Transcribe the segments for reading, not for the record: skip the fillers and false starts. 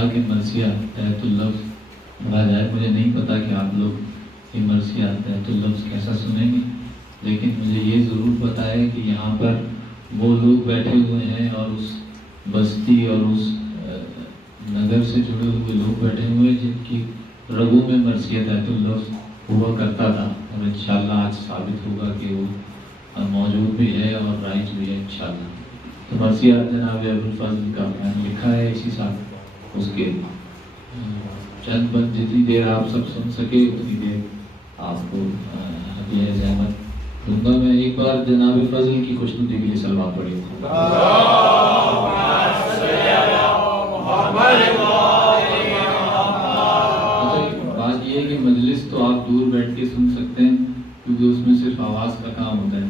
کہا کہ مرثیہ تحت اللفظ پڑھا جائے. مجھے نہیں پتا کہ آپ لوگ یہ مرثیہ تحت اللفظ کیسا سنیں گے، لیکن مجھے یہ ضرور پتا ہے کہ یہاں پر وہ لوگ بیٹھے ہوئے ہیں اور اس بستی اور اس نگر سے جڑے ہوئے لوگ بیٹھے ہوئے جن کی رگوں میں مرثیہ تحت اللفظ ہوا کرتا تھا، اور انشاءاللہ آج ثابت ہوگا کہ وہ موجود بھی ہے اور رائج بھی ہے انشاءاللہ. تو مرثیہ جناب ابوالفضل کا میں نے لکھا ہے اسی ساتھ، اس کے چند بند جتنی دیر آپ سب سن سکے اتنی دیر آپ کو ہدیہ زحمت دوں گا. میں ایک بار جناب فضل کی خوشنودی کے لیے سلوات پڑھی. بات یہ ہے کہ مجلس تو آپ دور بیٹھ کے سن سکتے ہیں کیونکہ اس میں صرف آواز کا کام ہوتا ہے.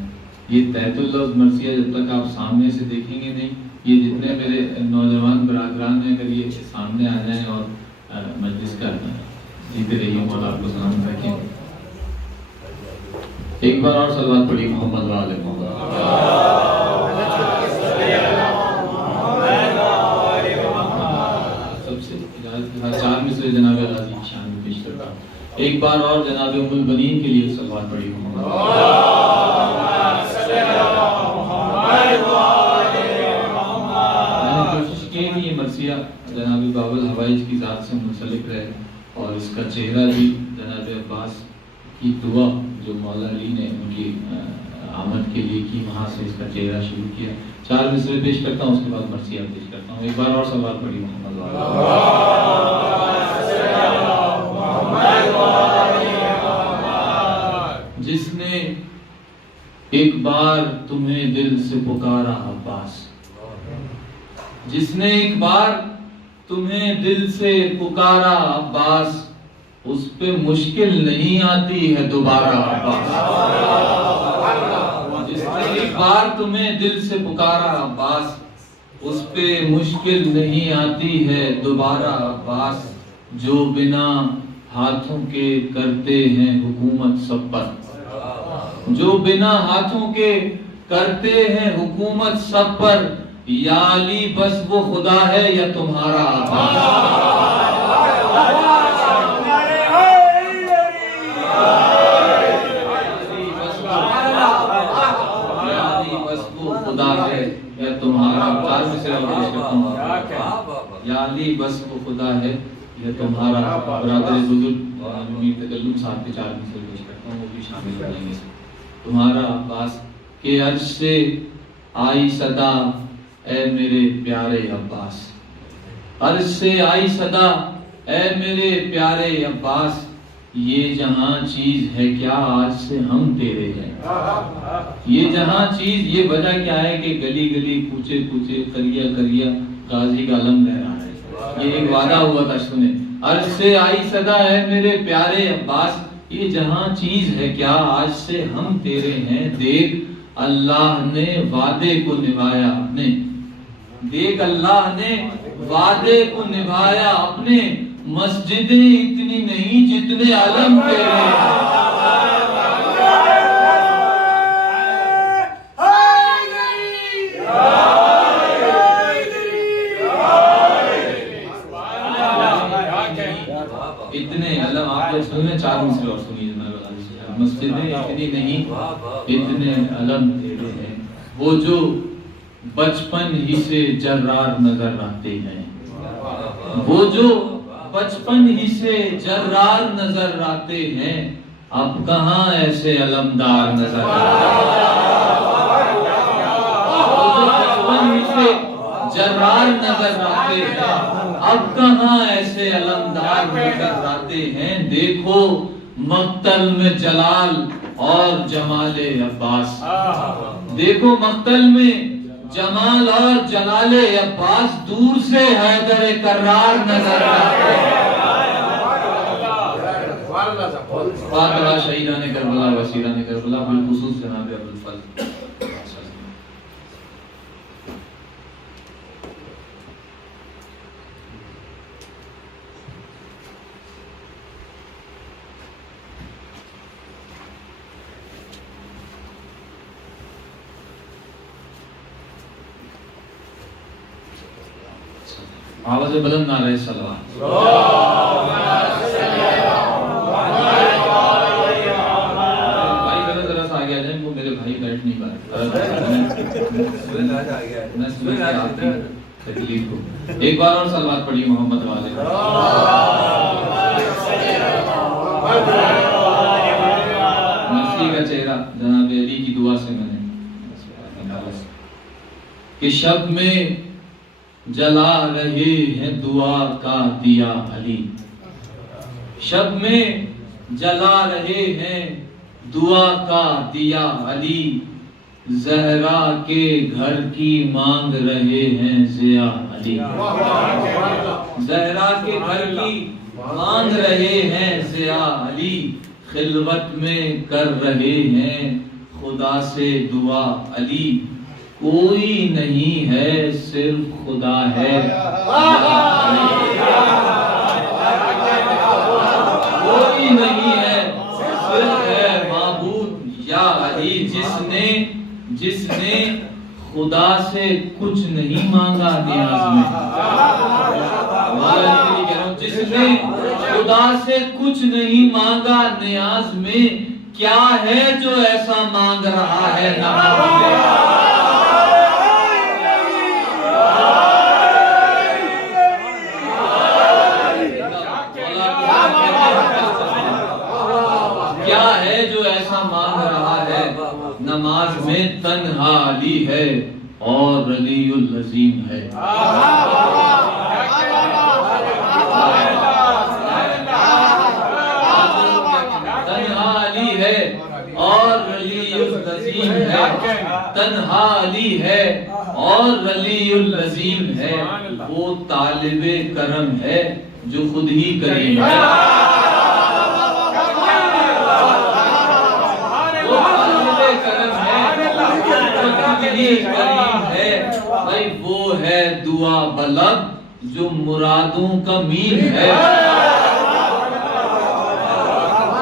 یہ تحت اللفظ مرثیہ جب تک آپ سامنے سے دیکھیں گے نہیں، یہ جتنے میرے نوجوان برادران ہیں اگر یہ سامنے آ جائیں اور مجلس کا جیتے رہیے، مولا آپ کو سلامت رکھیں. ایک بار اور صلوات پڑھی محمد و آل محمد. سب سے چار میں سے جناب غازی کی شان میں پیش کرتا ہوں. ایک بار اور جناب ام البنین کے لیے صلوات پڑھی محمد. یہ مرثیہ جناب باب الحوائج کی ذات سے منسلک رہے اور اس کا چہرہ بھی جناب عباس کی دعا جو مولا علی نے ان کی آمد کے لیے کی، وہاں سے اس کا چہرہ شروع کیا. چار مصرے پیش کرتا ہوں، اس کے بعد مرثیہ پیش کرتا ہوں. ایک بار اور سوال پڑھی محمد. جس نے ایک بار تمہیں دل سے پکارا عباس، جس نے ایک بار تمہیں دل سے پکارا عباس، اس پہ مشکل نہیں آتی ہے دوبارہ عباس. جس نے ایک بار تمہیں دل سے پکارا عباس، اس پہ مشکل نہیں آتی ہے دوبارہ عباس. جو بنا ہاتھوں کے کرتے ہیں حکومت سب پر، جو بنا ہاتھوں کے کرتے ہیں حکومت سب پر، یا علی بس وہ خدا ہے یا تمہارا عباس. خدا ہے یا تمہارا، چار میں سے یا علی بس وہ خدا ہے یا تمہارا. برادر بزرگ امیر تکلم صاحب کے چار میں سے پیش کرتا ہوں، وہ بھی شامل ہو جائیں گے. تمہارا عباس کے عرش سے آئی صدا اے میرے پیارے عباس، عرش سے آئی صدا اے میرے پیارے عباس. یہ جہاں چیز ہے کیا آج سے ہم تیرے ہیں. یہ جہاں چیز، یہ وجہ کیا ہے کہ گلی گلی کوچے کوچے قریہ قریہ غازی کا علم لہرا ہے. یہ ایک وعدہ ہوا تھا، سنیں. عرش سے آئی صدا ہے میرے پیارے عباس، یہ جہاں چیز ہے کیا آج سے ہم تیرے ہیں. دیکھ اللہ نے وعدے کو نبھایا اپنے، دیکھ اللہ نے وعدے کو نبھایا اپنے. مسجدیں اتنی نہیں جتنے علم تیرے ہیں. اتنے علم آپ لوگ سنیں، چار مصرے اور سنیے. مسجدیں اتنی نہیں اتنے علم تیرے ہیں. وہ جو بچپن ہی سے جرار نظر آتے ہیں، وہ جو بچپن ہی سے جرار نظر آتے ہیں، اب کہاں ایسے علمدار نظر آتے ہیں. وہ جو بچپن ہی سے جرار نظر آتے ہیں، اب کہاں ایسے علمدار نظر آتے ہیں. دیکھو مقتل میں جلال اور جمال عباس، دیکھو مقتل میں جمال اور جلال عباس، دور سے حیدر کرار نظر آتے ہیں. فاتحہ شہیدان کربلا و اسیران کربلا، بالخصوص جناب ابوالفضل. آواز بلند نہ رہے صلوات. بھائی ذرا سا آگے آ جائیں، وہ میرے بھائی بیٹھ نہیں پا رہے. تکلیف ہو. ایک بار اور صلوات پڑھیے محمد والے. مسیح کا چہرہ جناب علی کی دعا سے میں نے کہ شب میں جلا رہے ہیں دعا کا دیا علی. شب میں جلا رہے ہیں دعا کا دیا علی. زہرا کے گھر کی مانگ رہے ہیں ضیا علی. زہرا کے گھر کی مانگ رہے ہیں ضیا علی. خلوت میں کر رہے ہیں خدا سے دعا علی. کوئی نہیں ہے صرف خدا ہے. کوئی نہیں ہے صرف ہے معبود یا علی. جس نے خدا سے کچھ نہیں مانگا نیاز میں. جس نے خدا سے کچھ نہیں مانگا نیاز میں، کیا ہے جو ایسا مانگ رہا ہے نماز میں. کیا ہے جو ایسا مانگ رہا ہے نماز میں. تنہا علی ہے اور علی العظیم ہے. تنہا علی ہے اور علی العظیم ہے. تنہا علی ہے اور علی العظیم ہے. وہ طالب کرم ہے جو خود ہی کریم ہے. کریم ہے بھائی. وہ ہے دعا بلب جو مرادوں کا میم ہے.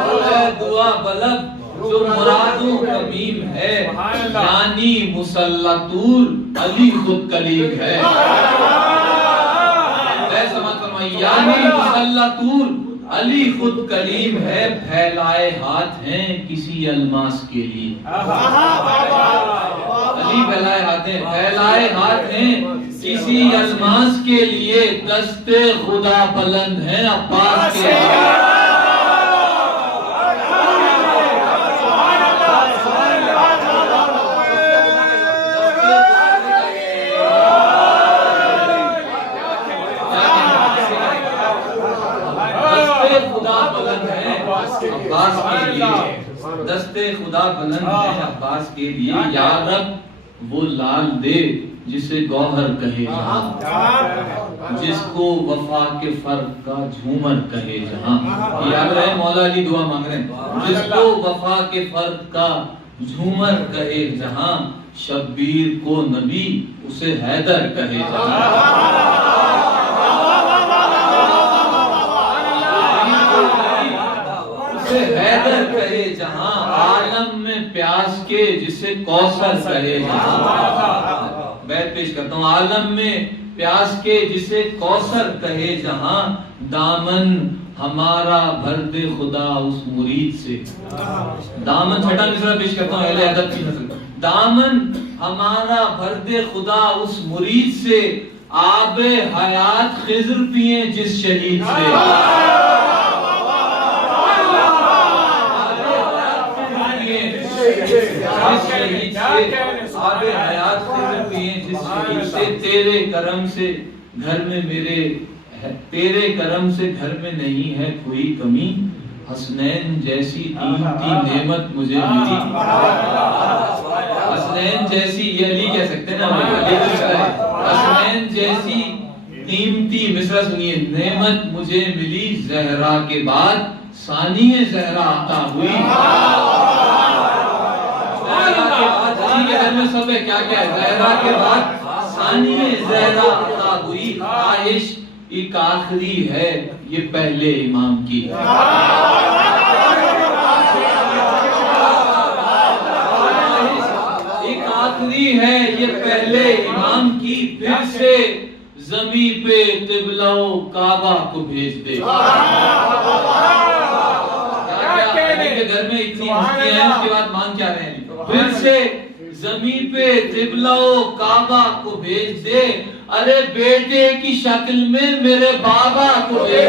وہ ہے دعا بلب جو مرادوں کا میم ہے. یعنی مسلطور علی خود کلیم ہے. یعنی مسلطور علی خود کلیم ہے. پھیلائے ہاتھ ہیں کسی الماس کے لیے. علی پھیلائے ہاتھ ہیں، پھیلائے ہاتھ ہیں کسی الماس کے لیے. دست خدا بلند ہے عباس کے لیے. دستے خدا بلند ہے عباس کے لیے. یا رب وہ لال دے جسے گوہر کہے جہاں، جس کو وفا کے فرق کا جھومر کہے جہاں. یاد رہے مولا علی دعا مانگ رہے ہیں. جس کو وفا کے فرق کا جھومر کہے جہاں. شبیر کو نبی اسے حیدر کہے جہاں. حیدر کہے جہاں. عالم میں پیاس کے جسے کوثر کہے جہاں. بیت پیش کرتا ہوں. عالم میں پیاس کے جسے کوثر کہے جہاں. دامن ہمارا بھر دے خدا اس مرید سے. دامن چھٹا مصرع پیش کرتا ہوں اہل ادب کی نظر. دامن ہمارا بھر دے خدا اس مرید سے. آب حیات خضر پیئے جس شہید سے. آب حیات خضر پیئے جس شہید سے. تیرے کرم سے گھر میں میرے، تیرے کرم سے گھر میں نہیں ہے کوئی کمی. حسنین جیسی قیمتی نعمت مجھے ملی. حسنین جیسی، یہ علی کہہ سکتے ہیں نا. حسنین جیسی قیمتی مصرع سنیے. نعمت مجھے ملی زہرا کے بعد ثانی زہرا عطا ہوئی. سب ہے کیا کیا ہے. زہرا کے بعد ثانی زہرا عطا ہوئی. خواہش ایک آخری ہے یہ پہلے امام کی. ایک آخری ہے یہ پہلے امام کی. پھر سے زمین پہ قبلہ و کعبہ کو بھیج دے. علی کے گھر میں اتنی ہستیاں ہیں، اس کے بعد مانگ کیا رہے ہیں؟ پھر سے زمین پہ قبلہ و کعبہ کو بھیج دے، ارے بیٹے کی شکل میں میرے بابا کو بھیج دے.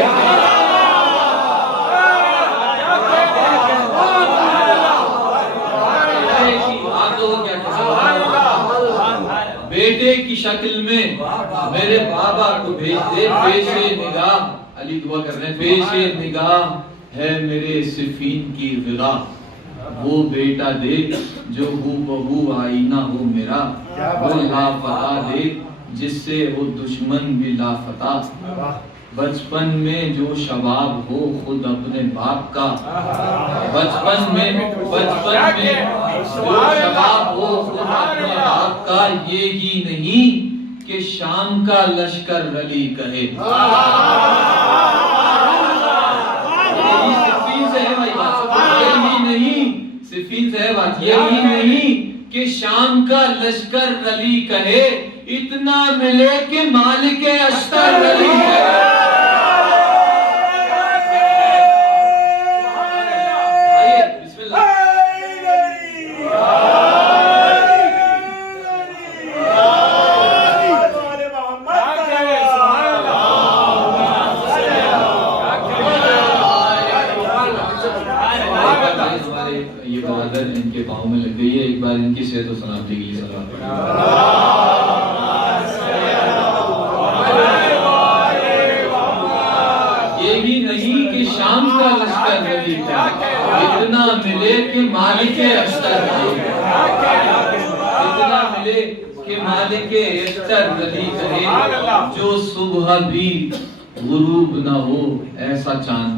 بیٹے کی شکل میں میرے بابا کو بھیج دے. پیش نگاہ، علی دعا کر رہے ہیں، پیش نگاہ ہے میرے صفین کی غذا. وہ بیٹا دے جو ہو بہو آئینہ ہو میرا، وہ لافتہ دے جس سے ہو دشمن بھی لافتہ. بچپن میں جو شباب ہو خود اپنے باپ کا، بچپن میں جو شباب ہو خود اپنے باپ کا. یہی نہیں کہ شام کا لشکر علی کہے. صفین سے ہے بات. یہی نہیں کہ شام کا لشکر علی کہے، اتنا ملے کہ مالک اشتر علی کہے. یہ برادر ان کے پاؤں میں لگ گئی ہے، ایک بار ان کی صحت و سلامتی کے لیے صلوات پڑھیں. یہی نہیں کہ شام کا لشکر علی کہے، اتنا ملے کہ مالک اشتر علی کہے. اتنا ملے کہ مالک اشتر علی کہے. جو صبح بھی غروب نہ ہو ایسا چاند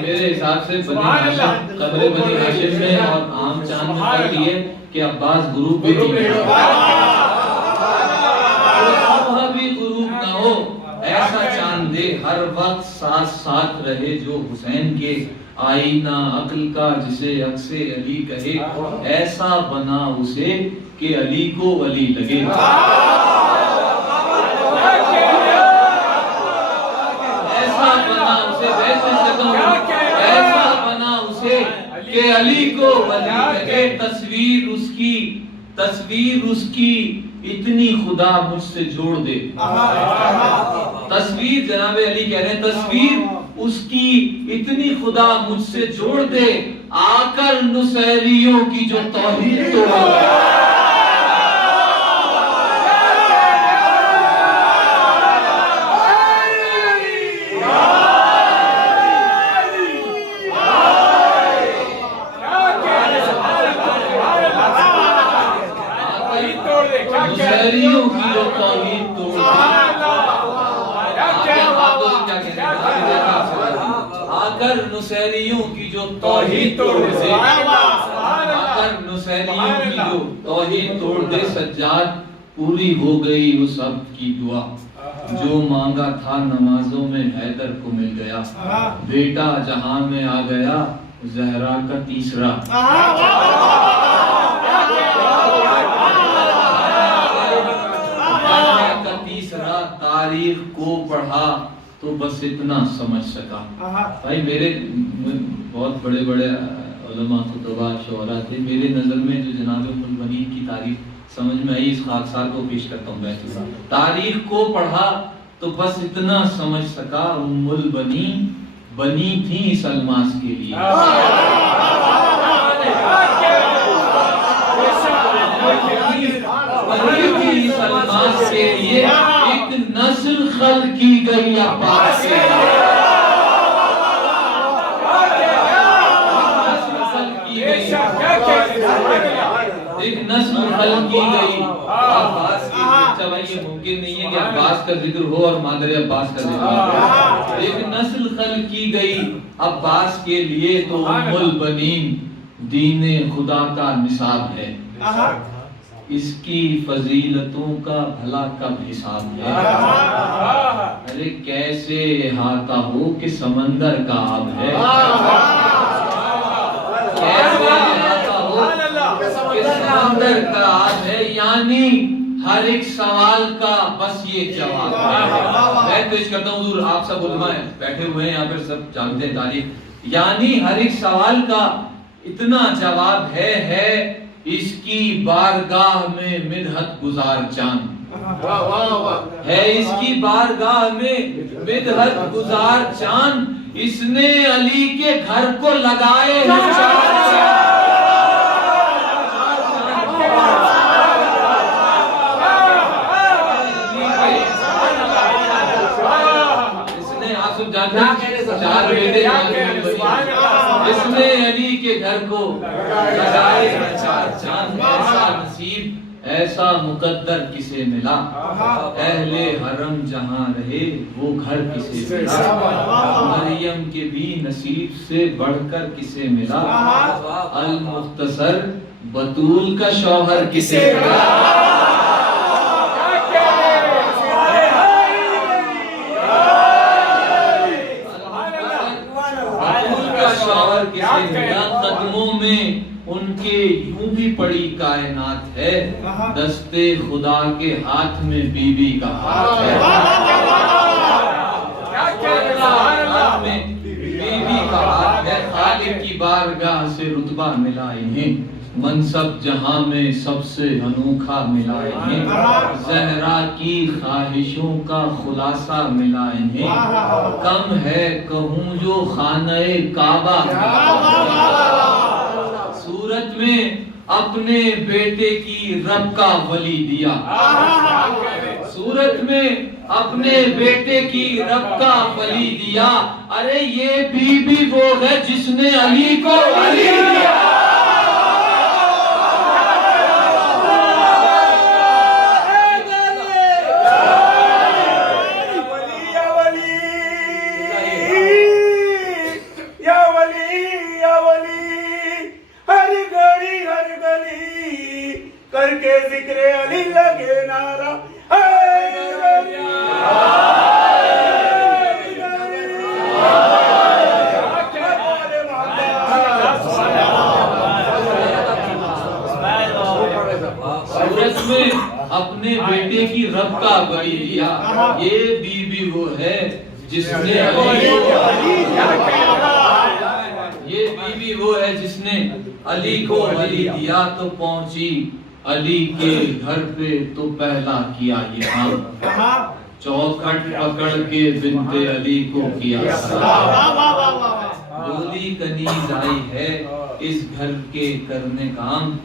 میرے حساب سے بنی ہاشم، قبر بنی ہاشم میں اور عام چاند میں فرق یہ کہ عباس غروب بھی نہیں صبح بھی غروب نہ ہو ایسا چاند دے. ہر وقت ساتھ ساتھ رہے جو حسین کے، آئینہ عقل کا جسے عکس علی کہے. ایسا بنا اسے کہ علی کو ولی لگے. ایسا بنا اسے، ایسا بنا اسے کہ علی کو ولی لگے. تصویر اس کی اتنی خدا مجھ سے جوڑ دے. تصویر جناب علی کہہ رہے ہیں، تصویر اس کی اتنی خدا مجھ سے جوڑ دے، آ کر نصیریوں کی جو توحید توڑ دے. نصیریوں کی جو توحید توڑ دے. آ کر نصیریوں کی جو توحید توڑ دے. آ کر نصیریوں کی جو توحید توڑ دے. سجاد پوری ہو گئی اس عبد کی دعا، جو مانگا تھا نمازوں میں حیدر کو مل گیا. بیٹا جہاں میں آ گیا زہرا کا تیسرا. تاریخ کو پڑھا تو بس اتنا سمجھ سکا. بھائی میرے بہت بڑے بڑے علماء خطباء شعراء تھے، میرے نظر میں جو جناب ام البنین کی تاریخ سمجھ میں آئی، اس خاکسار کو پیش کرتا ہوں. بیت تاریخ کو پڑھا تو بس اتنا سمجھ سکا، ام البنین بنی تھی اس الماس کے لیے. اس الماس کے لیے ایک نسل خلق کی گئی عباس سے. ایک نسل خلق کی گئی عباس کی. اچھا بھائی یہ ممکن نہیں ہے کہ عباس کا ذکر ہو اور مادر عباس کا ذکر ہو. ایک نسل خلق کی گئی عباس کے لیے تو ام البنین دین خدا کا نصاب ہے. اس کی فضیلتوں کا بھلا کب حساب ہے. ارے کیسے احاطہ ہو کہ سمندر کا آب ہے. کیسے احاطہ ہو کہ سمندر مقدر کا آج ہے، یعنی ہر ایک سوال کا بس یہ جواب ہے۔ میں پیش کرتا ہوں حضور، آپ سب علماء بیٹھے ہوئے ہیں یہاں پر، سب جانتے ہیں تاریخ، یعنی ہر ایک سوال کا اتنا جواب ہے اس کی بارگاہ میں مدحت گزار چاند ہے، اس کی بارگاہ میں مدحت گزار چاند، اس نے علی کے گھر کو لگائے چار بیٹے، اس نے علی کے گھر کو لگائے چار چاند، ایسا نصیب ایسا مقدر کسے ملا، اہل حرم جہاں رہے وہ گھر کسے ملا، مریم کے بھی نصیب سے بڑھ کر کسے ملا، المختصر بطول کا شوہر کسے ملا، قدموں میں ان کے یوں بھی پڑی کائنات ہے، دستے خدا کے ہاتھ میں بی بی کا ہاتھ ہے، بی بی کا ہاتھ ہے، خالق کی بارگاہ سے رتبہ ملا انہیں، منصب جہاں میں سب سے انوکھا ملا انہیں، زہرا کی خواہشوں کا خلاصہ ملا انہیں، کم ہے کہوں جو خانہ کعبہ صورت میں اپنے بیٹے کی رب کا ولی دیا، صورت میں اپنے بیٹے کی رب کا ولی دیا، ارے یہ بی وہ ہے جس نے علی کو ولی دیا، کر کے ذکر علی لگے نعرہ سورج میں اپنے بیٹے کی رب کا ولی دیا، یہ بی وہ ہے جس نے یہ بی وہ ہے جس نے علی کو ولی دیا، تو پہنچی علی کے گھر پہ تو پہلا کیا یہ کام، چوکھٹ پکڑ کے بنت علی کو کیا سلام، بولی کنیز آئی ہے اس گھر کے کرنے کام،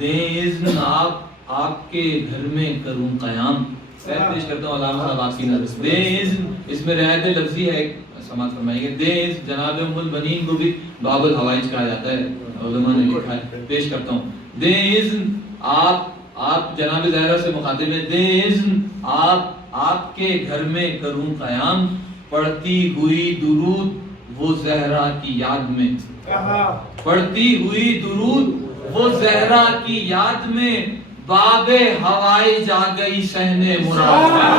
دیں اذن آپ کے گھر میں کروں قیام، پیش کرتا ہوں علامہ صاحب آپ کی نظر، دیں اذن، اس میں رعایت لفظی ہے، سماعت فرمائیے گا، دیں اذن جناب ام البنین کو بھی باب الحوائج کہا جاتا ہے، علماء نے لکھا ہے، پیش کرتا ہوں، دیں اذن آپ جناب زہرا سے مخاطب ہیں، دیں اذن آپ کے گھر میں کروں قیام، پڑھتی ہوئی درود وہ زہرا کی یاد میں، پڑھتی ہوئی درود وہ زہرا کی یاد میں، باب حوائج آ گئی صحن مراد میں،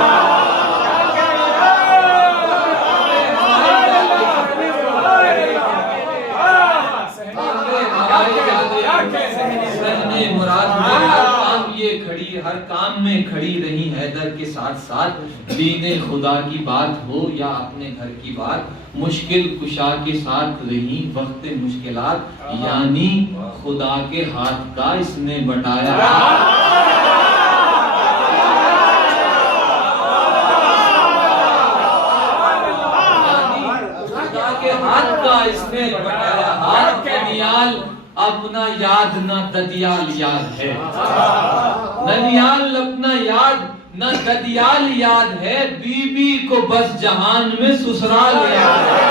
ہر کام میں کھڑی رہی حیدر کے ساتھ ساتھ، دین خدا کی بات ہو یا اپنے گھر کی بات، مشکل کشا کے ساتھ رہی وقت مشکلات، یعنی خدا کے ہاتھ کا اس نے بٹایا، خدا کے ہاتھ کا اس نے بٹایا، ہاتھ کا نیال اپنا یاد نہ ددیال یاد ہے، نہ نیال اپنا یاد نہ ددیال یاد ہے، بی بی کو بس جہان میں سسرال یاد ہے،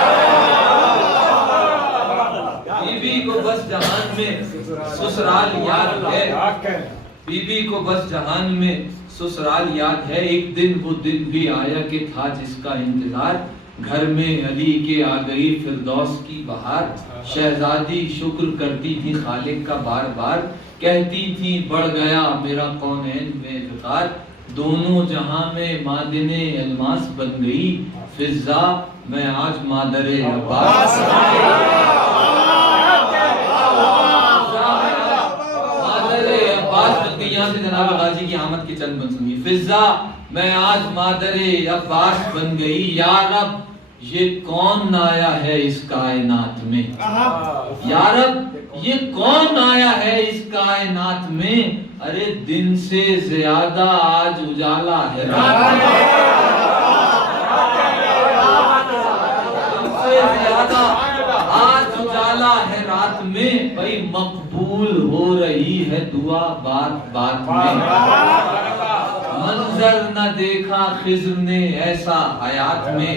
بی بی کو بس جہان میں سسرال یاد ہے، بی بی کو بس جہان میں سسرال یاد ہے، ایک دن وہ دن بھی آیا کہ تھا جس کا انتظار، گھر میں علی کے آ گئی فردوس کی بہار، شہزادی شکر کرتی تھی خالق کا بار بار، کہتی تھی بڑھ گیا میرا کونین میں افتخار، دونوں جہاں میں معدن الماس بن گئی، فضا میں آج مادر عباس مادر عباس فضا میں آج مادر عباس بن گئی، یا رب یہ کون آیا ہے اس کائنات میں، یا رب یہ کون آیا ہے اس کائنات میں، ارے دن سے زیادہ آج اجالا ہے رات میں، دن سے زیادہ آج اجالا ہے رات میں، بھائی مقبول ہو رہی ہے دعا بات بات میں، منظر نہ دیکھا خضر نے ایسا حیات میں،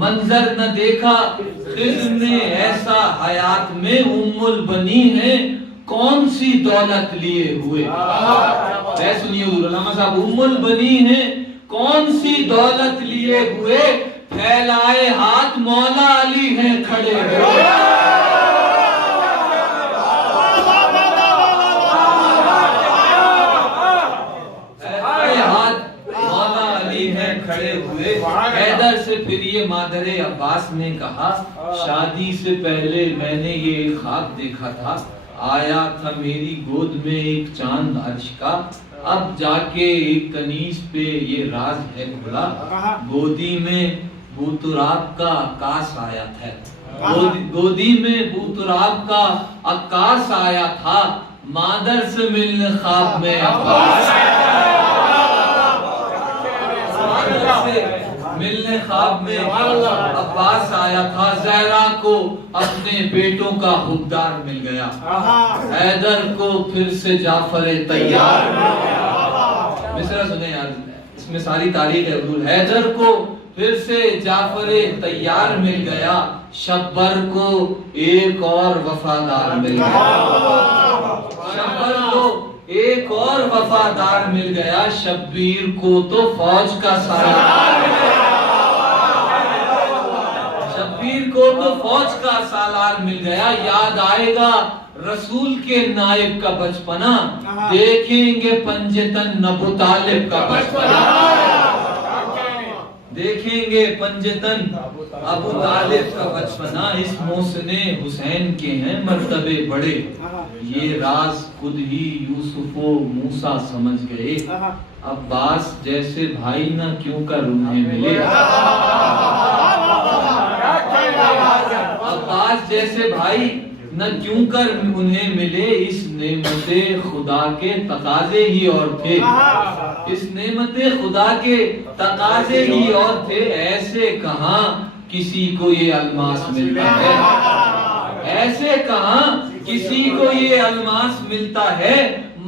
منظر نہ دیکھا خضر نے ایسا حیات میں، ام البنی ہے کون سی دولت لیے ہوئے، اے سنیے حضور علامہ صاحب، ام البنی ہے کون سی دولت لیے ہوئے، پھیلائے ہاتھ مولا علی ہیں کھڑے ہوئے، کھڑے ہوئے۔ حیدر سے پھر یہ مادر عباس نے کہا، شادی سے پہلے میں نے یہ ایک خواب دیکھا تھا، آیا تھا میری گود میں ایک چاند عرش کا، اب جا کے ایک کنیز پہ یہ راز ہے کھلا، گودی میں بوتراب کا عکاس آیا تھا، گودی میں بوتراب کا عکاس آیا تھا، مادر سے ملنے خواب میں عباس، ملنے خواب میں عباس آیا تھا، زہرا کو اپنے بیٹوں کا حقدار مل گیا، حیدر کو پھر سے جعفر تیار مل گیا، مصرع سنیں یار، اس میں ساری تاریخ ہے حضور، حیدر کو پھر سے جعفر تیار مل گیا، شبر کو ایک اور وفادار مل گیا، شبر کو ایک اور وفادار مل گیا، شبیر کو تو فوج کا سالار مل گیا، شبیر کو تو فوج کا سالار مل گیا، یاد آئے گا رسول کے نائب کا بچپنا، دیکھیں گے پنجتن ابو طالب کا بچپنا، دیکھیں گے پنجتن ابو طالب کا بچپنا، اس محسن حسین کے ہیں مرتبے بڑے، یہ راز خود ہی یوسف و موسیٰ سمجھ گئے، عباس جیسے بھائی نہ کیوں کر انہیں ملے، عباس جیسے بھائی نہ کیوں کر انہیں ملے، اس نعمت خدا کے تقاضے ہی اور تھے، اس نعمت خدا کے تقاضے ہی اور تھے، ایسے کہاں کسی کو یہ الماس ملتا ہے، ایسے کہاں کسی کو یہ الماس ملتا ہے،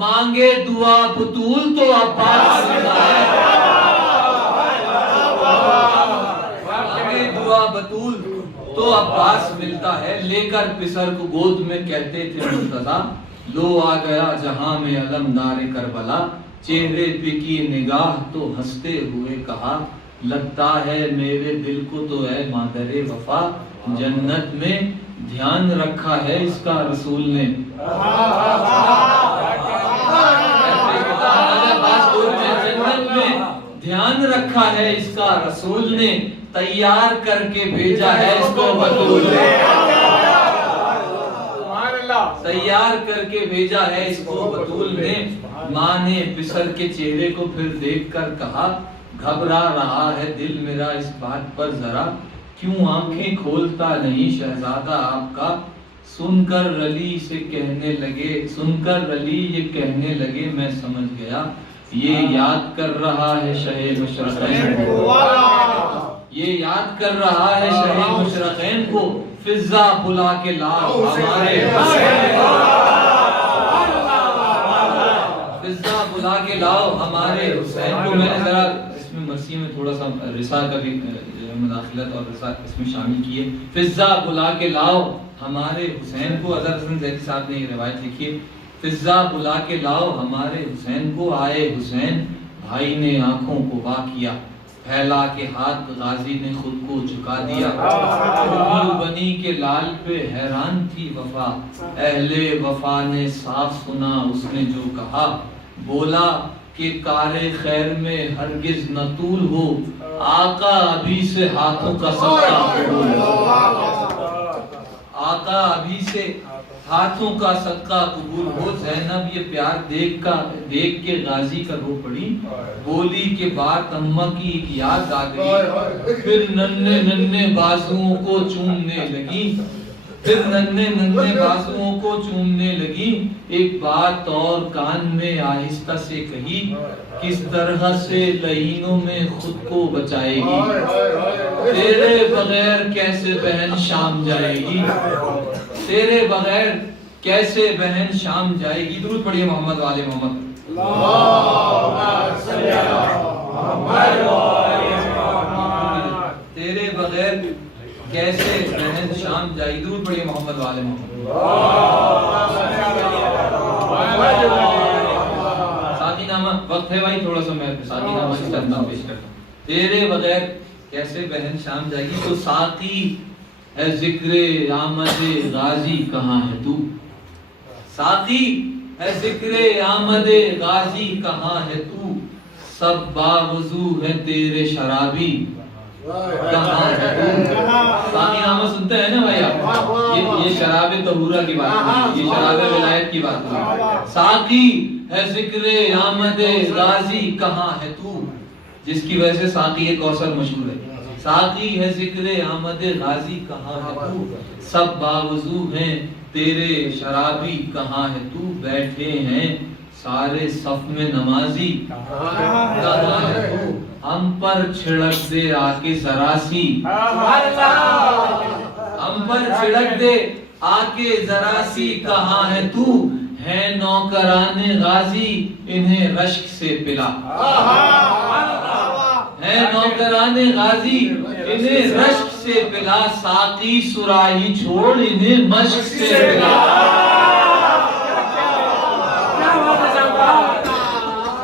مانگے دعا بطول تو عباس ملتا ہے، مانگے دعا بطول تو عباس ملتا ہے، لے کر پسر کو گود میں کہتے تھے مرتضیٰ، لو آ گیا جہاں میں علمدار کربلا، چہرے پہ کی نگاہ تو ہنستے ہوئے کہا، لگتا ہے میرے دل کو تو اے مادر وفا، جنت میں دھیان رکھا ہے اس کا رسول نے، جنت میں دھیان رکھا ہے اس کا رسول نے، تیار کر کے بھیجا ہے اس کو بطول نے، تیار کر کے بھیجا ہے اس کو بطول نے، ماں نے پسر کے چہرے کو پھر دیکھ کر کہا، گھبرا رہا ہے دل میرا اس بات پر ذرا، کیوں آنکھیں کھولتا نہیں شہزادہ آپ کا، سن کر رلی سے کہنے لگے، سن کر رلی یہ کہنے لگے میں سمجھ گیا، یہ یاد کر رہا ہے شہ مشرقین کو، یہ یاد کر رہا ہے شہ مشرقین کو، فضا بلا کے لاؤ ہمارے حسین کو، فضا بلا کے لاؤ ہمارے حسین کو، میں نے ذرا اس میں مرثی میں تھوڑا سا رسا کا بھی مداخلت اور رسا اس میں شامل کیے، فضا بلا کے لاؤ ہمارے حسین کو، اظہر حسن زیدی صاحب نے یہ روایت لکھی ہے، فضا بلا کے لاؤ ہمارے حسین کو، آئے حسین بھائی نے آنکھوں کو وا کیا، پھیلا کے ہاتھ غازی نے خود کو جھکا دیا، بنی کے لال پہ حیران تھی وفا، اہل وفا نے صاف سنا اس نے جو کہا، بولا کہ کار خیر میں ہرگز نہ طول ہو، آقا ابھی سے ہاتھوں کا صدقہ قبول ہو، آقا ابھی سے ہاتھوں کا صدقہ قبول ہو. زینب یہ پیار دیکھ کے غازی کا رو پڑی. بولی کہ بات اماں کی ایک یاد آ گئی. پھر ننھے بازوؤں کو چومنے لگی. بازوؤں کو چومنے لگی. ایک بات اور کان میں آہستہ سے کہی, کس طرح سے لعینوں میں خود کو بچائے گی. تیرے بغیر کیسے بہن شام جائے گی. تیرے بغیر کیسے بہن شام جائے گی. درود پڑھیے محمد والے محمد. تیرے بغیر کیسے بہن شام جائے گی. درود پڑھیے محمد والے محمد. ساتھی نامہ وقت ہے بھائی تھوڑا سا میں ساتھی نامہ اس کا انداز پیش کرتا ہوں. تیرے بغیر کیسے بہن شام جائے گی. تو ساقی ہے ذکر آمد غازی کہاں ہے تو. ساقی ہے ذکر آمد غازی کہاں ہے تو. سب باوضو ہے تیرے شرابی کہاں ہے تو. ساقی نامہ سنتے ہیں نا بھائی آپ. یہ شراب طہورہ کی بات ہے, یہ شراب ولایت کی بات ہے. ساقی ہے ذکر آمد غازی کہاں ہے تو, جس کی وجہ سے ساقی کوثر مشہور ہے. ساقی ہے ذکر آمد غازی کہاں ہے تو. سب باوضو ہیں تیرے شرابی کہاں ہے تو. بیٹھے ہیں سارے صف میں نمازی کہاں ہے تو. ہم پر چھڑک دے آ کے ذرا سی. ہم پر چھڑک دے آ کے ذرا سی کہاں ہے تو. ہے نوکران غازی انہیں رشک سے پلا. ہے نوکران غازی انہیں رشک سے پلا. ساقی سراہی چھوڑ انہیں مشق سے پلا.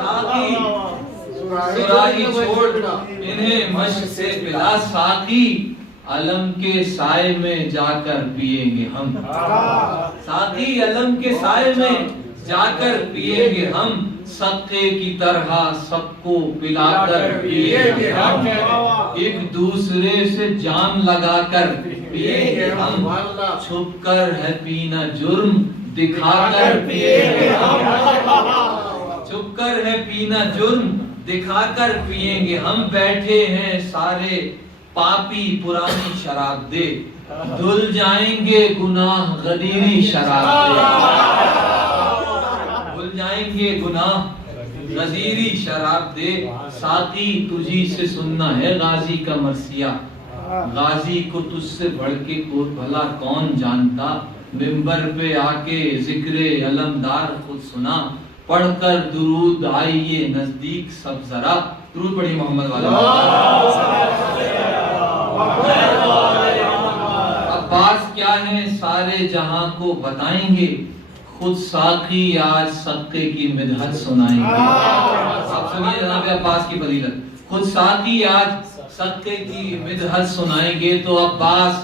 ساقی سراہی چھوڑ انہیں مشق سے پلا. ساقی علم کے سائے میں جا کر پیئیں گے ہم. ساقی علم کے سائے میں جا کر پیئیں گے ہم. سقے کی طرح سب کو پلا کر پیئیں گے ہم. ایک دوسرے سے جام لگا کر پیئیں گے ہم. چھپ کر ہے پینا جرم دکھا کر پیئیں گے ہم. چھپ کر ہے پینا جرم دکھا کر پیئیں گے ہم. بیٹھے ہیں سارے پاپی پرانی شراب دے. دھل جائیں گے گناہ غدیری شراب دے. دھل جائیں گے گناہ غدیری شراب دے. ساقی تجھی سے سننا ہے غازی کا مرثیہ. غازی کو تجھ سے بڑھ کے بھلا کون جانتا. منبر پہ آ کے ذکر علمدار خود سنا. پڑھ کر درود آئیے نزدیک سب ذرا. درود پڑھی محمد والا. عباس کیا ہیں سارے جہاں کو بتائیں گے. خود ساقی آج سقے کی مدحت سنائیں گے. آپ سنیے جناب عباس کی فضیلت. خود ساقی آج سقے کی مدحت سنائیں گے. تو عباس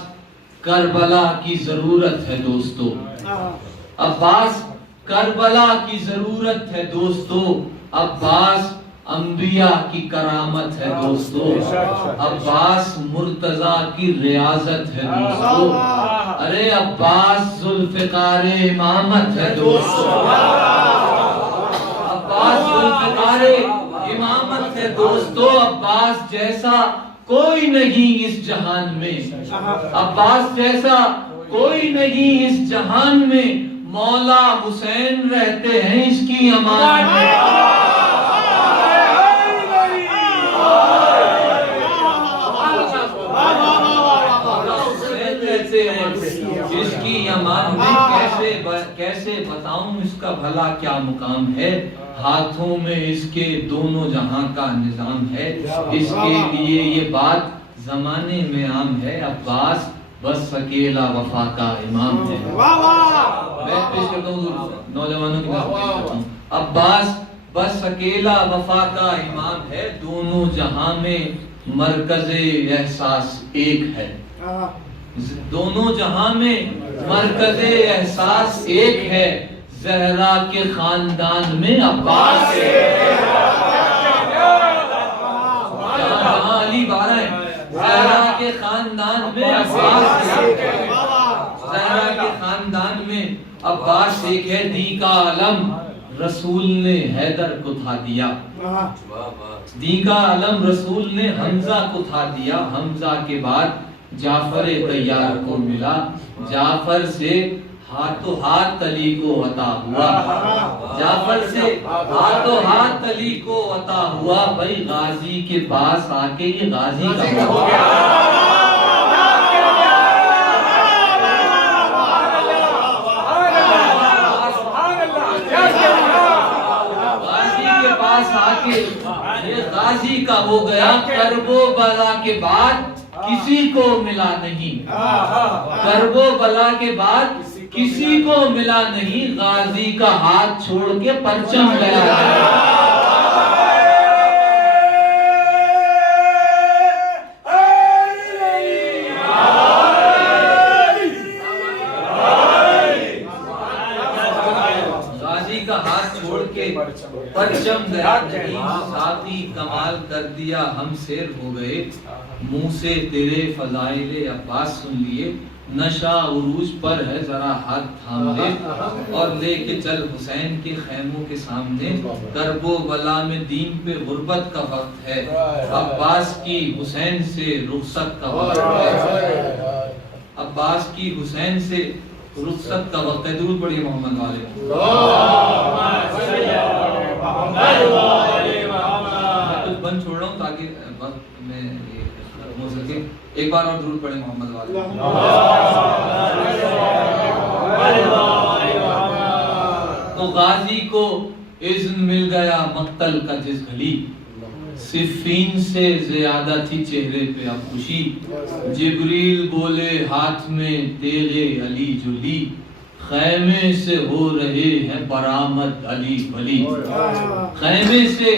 کربلا کی ضرورت ہے دوستو. عباس کربلا کی ضرورت ہے دوستو. عباس انبیاء کی کرامت ہے دوستو. عباس مرتضیٰ کی ریاضت ہے دوستو. ارے عباس ذوالفقار امامت ہے دوستو. عباس ذوالفقار امامت ہے دوستو. عباس جیسا کوئی نہیں اس جہان میں. عباس جیسا کوئی نہیں اس جہان میں. مولا حسین رہتے ہیں اس کی امان میں. اس کی امان میں کیسے بتاؤں اس کا بھلا کیا مقام ہے. ہاتھوں میں اس کے دونوں جہاں کا نظام ہے. اس کے لیے یہ بات زمانے میں عام ہے. عباس بس اکیلا وفا کا امام ہے. میں پیش کرتا ہوں نوجوانوں کی طرف پیش کرتا ہوں. عباس بس اکیلا وفا کا امام ہے. دونوں جہاں میں مرکز احساس ایک ہے. دونوں جہاں میں مرکز احساس ایک ہے. زہرا کے خاندان میں عباس جہاں علی بارہ ہے. زہرا کے خاندان میں عباس. زہرا کے خاندان خاندان میں عباس ایک ہے دین کا علم، رسول نے حیدر کو تھا دیا، دین کا علم رسول نے حمزہ کو تھا دیا، حمزہ کے بعد جعفر طیار کو ملا، جعفر سے ہاتھوں ہاتھ علی کو عطا ہوا، جعفر سے ہاتھوں ہاتھ علی کو عطا ہوا، بھائی غازی کے پاس آ کے یہ غازی کا ہو گیا، یہ غازی کا ہو گیا، کرب و بلا کے بعد کسی کو ملا نہیں، کرب و بلا کے بعد کسی کو ملا نہیں، غازی کا ہاتھ چھوڑ کے پرچم گیا پرچم گیا نہیں، ساتھی کمال کر دیا ہم سیر ہو گئے، منہ سے تیرے فضائل عباس سن لیے، نشہ عروج پر ہے ذرا ہاتھ تھام لے، اور لے کے چل حسین کے خیموں کے سامنے، کرب و بلا میں دین پہ غربت کا وقت ہے، عباس کی حسین سے رخصت کا وقت ہے، عباس کی حسین سے رخصت کا وقت ہے، درود پڑھیے محمد والے کچھ بند چھوڑ رہا ہوں تاکہ وقت میں ہو سکے، ایک بار اور درود پڑھیں محمد والے۔ تو غازی کو اذن مل گیا مقتل کا جس گھڑی، صفین سے زیادہ تھی چہرے پہ اب خوشی، جبریل بولے ہاتھ میں تیغے علی جو لی، خیمے سے ہو رہے ہیں برآمد علی ولی، خیمے سے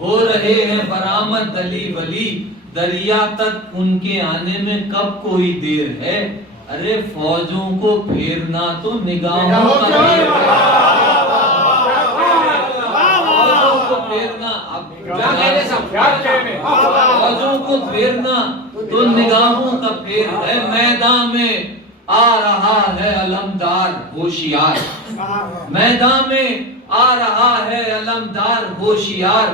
ہو رہے ہیں برآمد علی ولی، دریا تک ان کے آنے میں کب کوئی دیر ہے، ارے فوجوں کو پھیرنا تو نگاہوں کا پھیر ہے، فوجوں کو پھیرنا فوجوں کو پھیرنا تو نگاہوں کا پھیر ہے، میدان میں آ رہا ہے علمدار ہوشیار، میدان میں آ رہا ہے علمدار ہوشیار،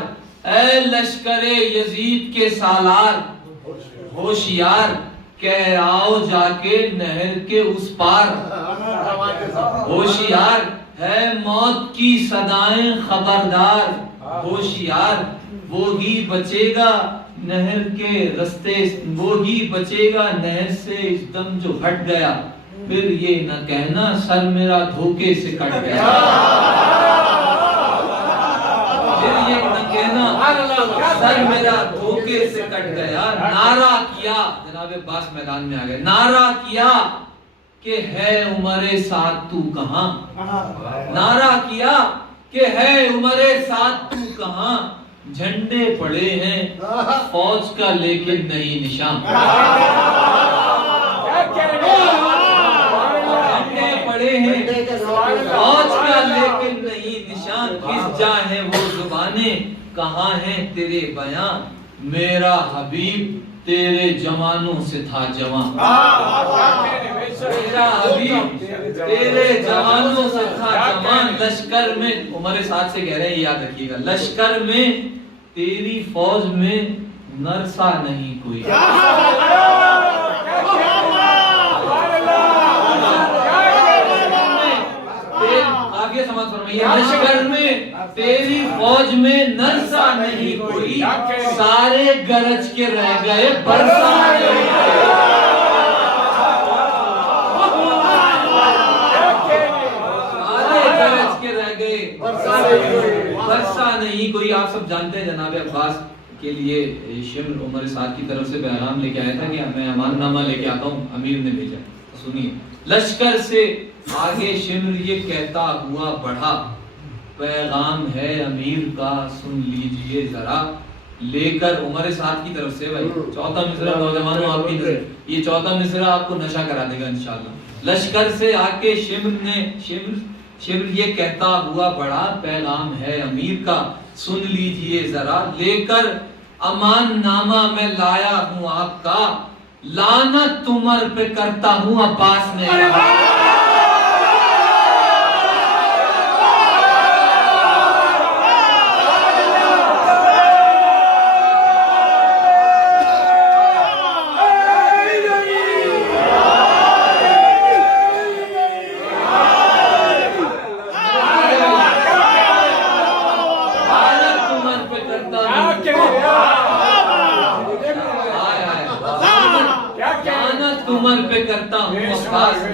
اے لشکر یزید کے سالار ہوشیار، کہہ آؤ جا کے نہر کے اس پار، ہوشیار ہے موت کی صدائیں خبردار، ہوشیار وہی بچے گا نہر کے رستے، وہی بچے گا نہر سے اس دم جو ہٹ گیا، پھر یہ نہ کہنا سر میرا دھوکے سے کٹ گیا، پھر یہ نہ کہنا سر میرا دھوکے سے کٹ گیا، نعرہ کیا، جناب عباس میدان میں آ گئے، نعرہ کیا کہ ہے عمر سعد تو کہاں، نعرہ کیا کہ ہے عمر سعد تو کہاں، جھنڈے پڑے ہیں فوج کا لیکن نہیں نشان، جھنڈے پڑے ہیں فوج کا لیکن نہیں نشان، کس جا ہے وہ زبانیں کہاں ہیں تیرے بیان، میرا حبیب تیرے جوانوں سے تھا جوان، میرا حبیب تیرے جوانوں سے تھا جوان، لشکر میں عمر سعد سے کہہ رہے ہیں یاد رکھیے گا، لشکر میں تیری فوج میں نرسا نہیں کوئی، آگے سمجھ فرمائیے، لشکر میں تیری فوج میں نرسا نہیں کوئی، سارے گرج کے رہ گئے برسا نہیں کوئی، سارے گرج کے رہ گئے برسا نہیں کوئی۔ آپ سب جانتے ہیں جناب عباس کے لیے شمر عمر سعد کی طرف سے پیغام لے کے آیا تھا کہ میں امان نامہ لے کے آتا ہوں، امیر نے بھیجا، سنیے، لشکر سے آگے شمر یہ کہتا ہوا بڑھا، پیغام ہے امیر کا سن لیجئے ذرا، لے کر عمر سعد کی طرف سے، بھائی چوتھا مصرع نوجوانوں آپ کی نظر، یہ چوتھا مصرع آپ کو نشہ کرا دے گا انشاءاللہ۔ لشکر سے آگے شمر یہ کہتا ہوا بڑھا، پیغام ہے امیر کا سن لیجئے ذرا، لے کر امان نامہ میں لایا ہوں آپ کا، لعنت عمر پہ کرتا ہوں عباس نے کہا،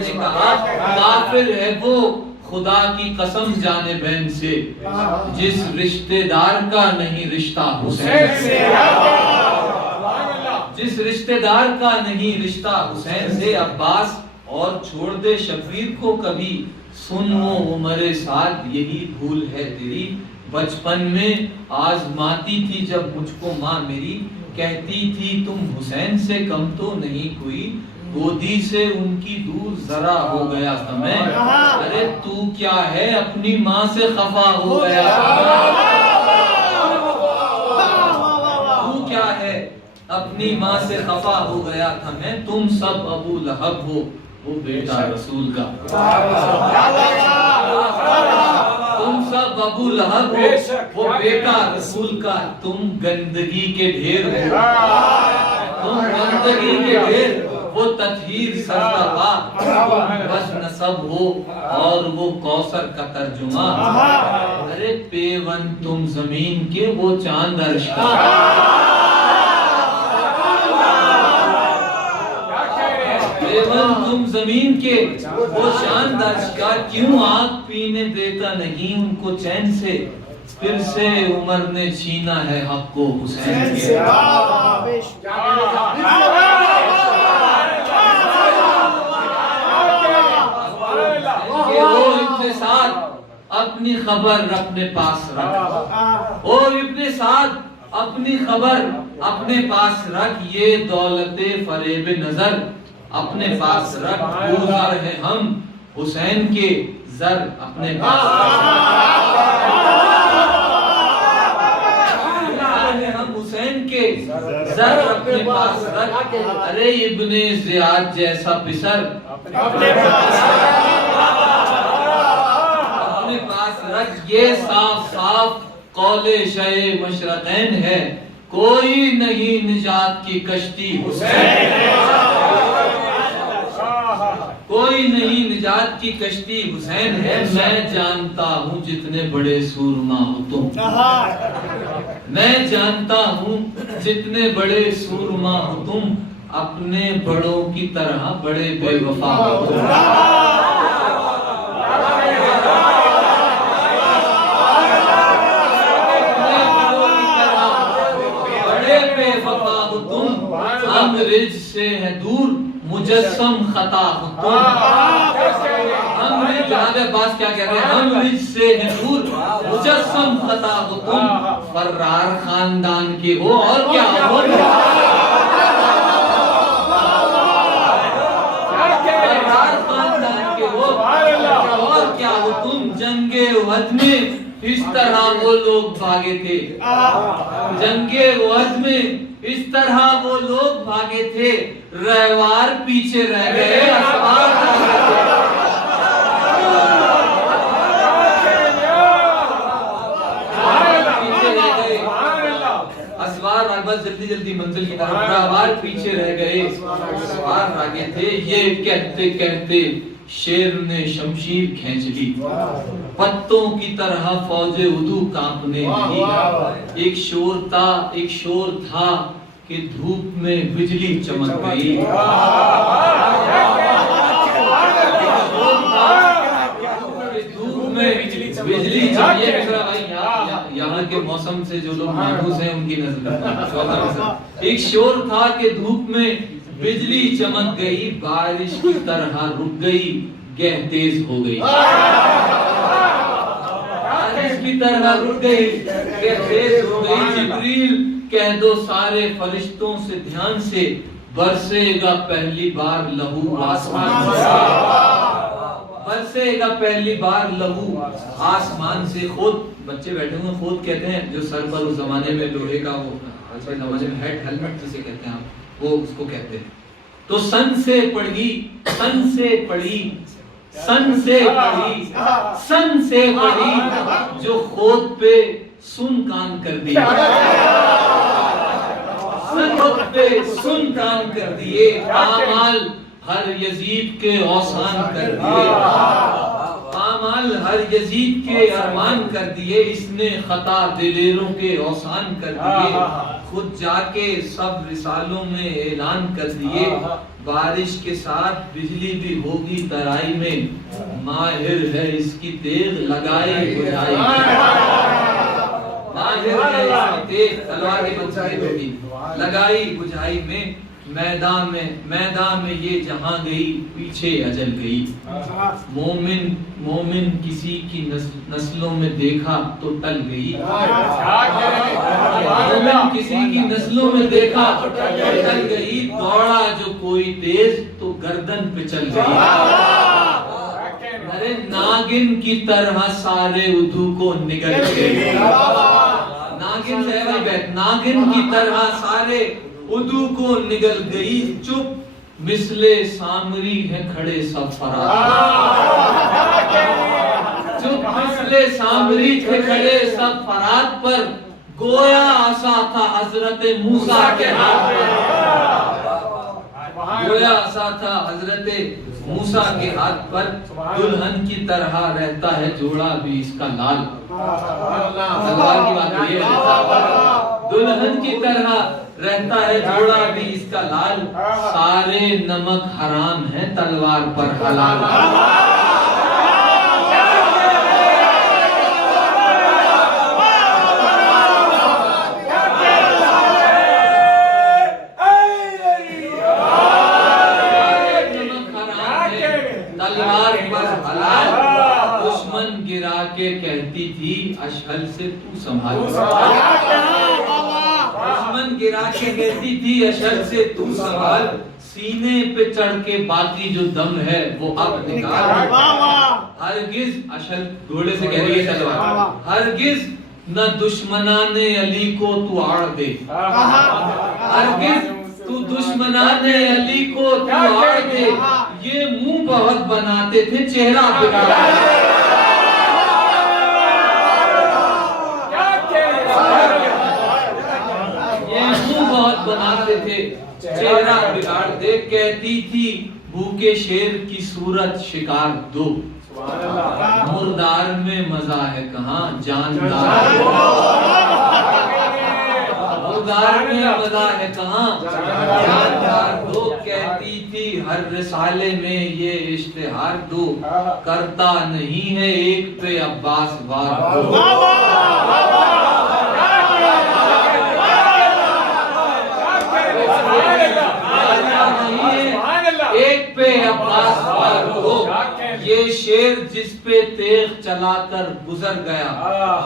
نے کہا کافر ہے وہ خدا کی قسم جانبین سے جس رشتہ دار کا نہیں رشتہ حسین سے، جس رشتہ دار کا نہیں رشتہ حسین سے۔ عباس اور چھوڑ دے شبیر کو کبھی، سن وہ عمر سعد یہی بھول ہے تیری۔ بچپن میں آزماتی تھی جب مجھ کو ماں میری، کہتی تھی تم حسین سے کم تو نہیں کوئی، گودی سے ان کی دور ذرا ہو گیا تھا میں، ارے تو کیا ہے اپنی ماں سے خفا ہو گیا تو کیا ہے اپنی ماں سے خفا ہو گیا تھا میں، تم سب ابو لہب ہو وہ بیٹا رسول کا، تم سب ابو لہب ہو وہ بیٹا رسول کا، تم گندگی کے ڈھیر ہو، تم گندگی کے ڈھیر، وہ تطہیر سرزدہ بس نسب ہو اور وہ کوثر کا ترجمہ، ارے پیون تم زمین کے وہ چاند عرش کا، پیون تم زمین کے وہ چاند عرش کا، کیوں آگ پینے دیتا نہیں ان کو چین سے، پھر سے عمر نے چھینا ہے حق کو حسین کے، او ابن سعد اپنی خبر اپنے پاس رکھ، او ابن سعد اپنی خبر اپنے پاس رکھ، یہ دولت فریب نظر اپنے پاس رکھ، وہ زر ہے ہم حسین کے زر اپنے پاس رکھ، ہم حسین کے زر اپنے پاس رکھ، ارے ابن زیاد جیسا پسر اپنے پاس رکھ، یہ صاف صاف قول شہ مشرقین ہے، کوئی نہیں نجات کی کشتی حسین ہے، کوئی نہیں نجات کی کشتی حسین ہے، میں جانتا ہوں جتنے بڑے سورما ہو تم، میں جانتا ہوں جتنے بڑے سورما ہو تم، اپنے بڑوں کی طرح بڑے بے وفا ہو تم، ہم رج سے ہے دور مجسم خطا ہو تم، ہم رج، جناب عباس کیا کہہ رہے ہیں، ہم رج سے ہے دور مجسم خطا ہو تم، فرار خاندان کے ہو اور کیا ہو، فرار خاندان کے ہو اور کیا ہو تم، جنگ احد میں اس طرح وہ لوگ بھاگے تھے، جنگ احد میں اس طرح وہ لوگ بھاگے تھے، رہوار پیچھے رہ گئے، اسوار بس جلدی جلدی منزل کی طرف، رہوار پیچھے رہ گئے، اسوار آگے تھے، یہ کہتے کہتے شیر نے شمشیر کھینچ لی، پتوں کی طرح فوج عدو کانپنے لگی، ایک شور تھا کہ دھوپ میں بجلی چمک گئی، دھوپ میں بجلی چمک گئی، یہاں کے موسم سے جو لوگ محفوظ ہیں ان کی نظر، ایک شور تھا کہ دھوپ میں بجلی چمک گئی، بارش کی طرح رک گئی، گہ تیز ہو گئی، بارش کی طرح رک گئی، گہ تیز ہو گئی، جبریل کہہ دو سارے فرشتوں سے دھیان سے، برسے گا پہلی بار لہو آسمان سے، برسے گا پہلی بار لہو آسمان سے، خود بچے بیٹھے ہوئے خود کہتے ہیں، جو سر پر اس زمانے میں لوہے کا وہ زمانے میں ہیڈ ہیلمٹ جسے کہتے ہیں آپ، وہ اس کو کہتے ہیں، تو سن سے پڑھی، سن سے پڑھی، سن سے پڑھی، سن سے پڑھی، جو خود پہ سن کان کر دیا، سن خود پہ سن کان کر دیے، اعمال ہر یزید کے اوسان کر دیے، اعمال ہر یزید کے ارمان کر دیے، اس نے خطا دلیروں کے اوسان کر دیے، خود جا کے سب رسالوں میں اعلان کر دیے، بارش کے ساتھ بجلی بھی ہوگی ترائی میں، ماہر ہے اس کی تیغ لگائی بجائی، ماہر ہے اس کی تیغ تلوار کی بچائی ہوگی لگائی بجائی میں، میدان میں یہ جہاں گئی پیچھے اجل گئی، مومن کسی کی نسلوں میں دیکھا تو ٹل گئی، مومن کسی کی نسلوں میں دیکھا تو ٹل گئی، دوڑا جو کوئی تیز تو گردن پہ چل گئی، ارے ناگن کی طرح سارے ادھو کو نگل گئی، ناگن سے ہے بھائی بیت، ناگن کی طرح سارے ادو کو نگل گئی، چپ مثل سامری ہیں کھڑے سب فرات، چپ مثل سامری تھے کھڑے سب فرات پر، گویا عصا تھا حضرت موسیٰ کے ہاتھ پر، گویا عصا تھا حضرت موسیٰ کے ہاتھ پر، دلہن کی طرح رہتا ہے جوڑا بھی اس کا لال، تلوار کی بات یہ ہے، دلہن کی طرح رہتا ہے جوڑا بھی اس کا لال، سارے نمک حرام ہے تلوار پر حلال، تلوار پر حلال، دشمن گرا کے کہتی تھی اشہل سے تو سنبھال، دشمن گرا کے کہتی تھی اشہل سے تو سنبھال، سینے پہ چڑھ کے باقی جو دم ہے وہ اب نکال، ہرگز اشہل گھوڑے سے کہہ رہی ہے تلوار، ہرگز نہ دشمنان علی کو تو آڑ دے، ہرگز تو دشمنان علی کو تو آڑ دے، یہ منہ بہت بناتے تھے چہرہ بگاڑ دے، بناتے تھے چہرہ بگاڑ دے، کہتی تھی بھوکے شیر کی صورت شکار دو، مردار میں مزہ ہے کہاں جاندار دو، مردار میں مزہ ہے کہاں جاندار دو، کہتی تھی ہر رسالے میں یہ اشتہار دو، کرتا نہیں ہے ایک پہ عباس وار دو، ایک پہ عباس وار ہو، یہ شیر جس پہ تیغ چلا کر گزر گیا،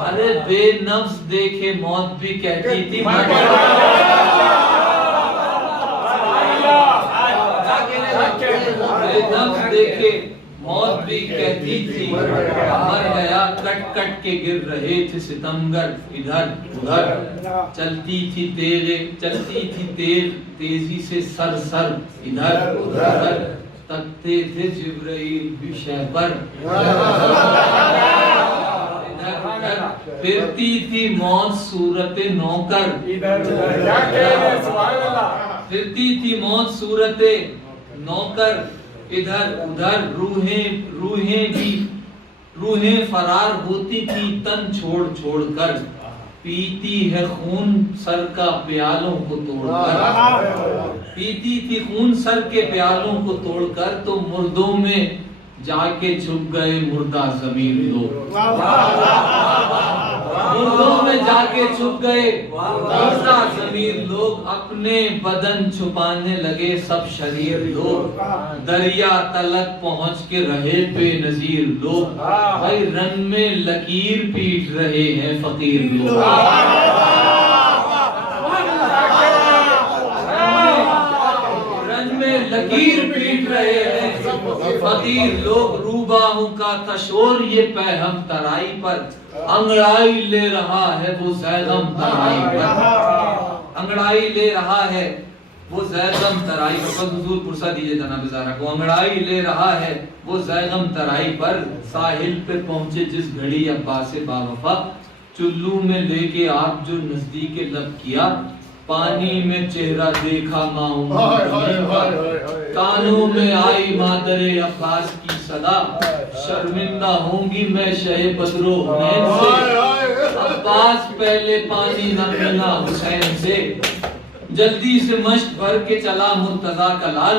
ارے بے نفس دیکھے موت بھی کہتی تھی بے نفس دیکھے موت بھی کہتی تھی مر گیا، کٹ کٹ کے گر رہے تھے ستمگر ادھر ادھر، چلتی تھی تیغ تیزی سے سر سر ادھر ادھر، تکتے تھے جبرائیل بھی شہبر پھرتی تھی موت صورت نوکر، پھرتی تھی موت صورت نوکر، ادھر ادھر روحیں فرار ہوتی تھی تن چھوڑ چھوڑ کر، پیتی ہے خون سر کا پیالوں کو توڑ کر، پیتی تھی خون سر کے پیالوں کو توڑ کر، تو مردوں میں جا کے چھپ گئے مردہ ضمیر لوگ، مردوں میں جا کے چھپ گئے مردہ ضمیر لوگ، اپنے بدن چھپانے لگے سب شریر لوگ، دریا تلک پہنچ کے رہے بے نظیر لوگ، بھائی رن میں لکیر پیٹ رہے ہیں فقیر لوگ، رن میں لکیر پیٹ رہے ہیں فقیر لوگ، روباہوں کا تھا شور یہ پہم ترائی پر، انگڑائی لے رہا ہے وہ زیغم ترائی پر، انگڑائی لے رہا ہے وہ زیغم ترائی پر، حضور پرسہ دیجئے جناب زارہ کو، انگڑائی لے رہا ہے وہ زیغم ترائی پر، ساحل پہ پہنچے جس گھڑی عباس باوفا، چلو میں لے کے آپ جو نزدیک لب کیا، پانی میں چہرہ دیکھا ماں کانوں میں آئی مادر عباس کی صدا، شرمندہ ہوں گی میں شہ بدر و حنین سے، عباس پہلے پانی نہ پینا حسین سے، جلدی سے مشت بھر کے چلا مرتضیٰ کا لال،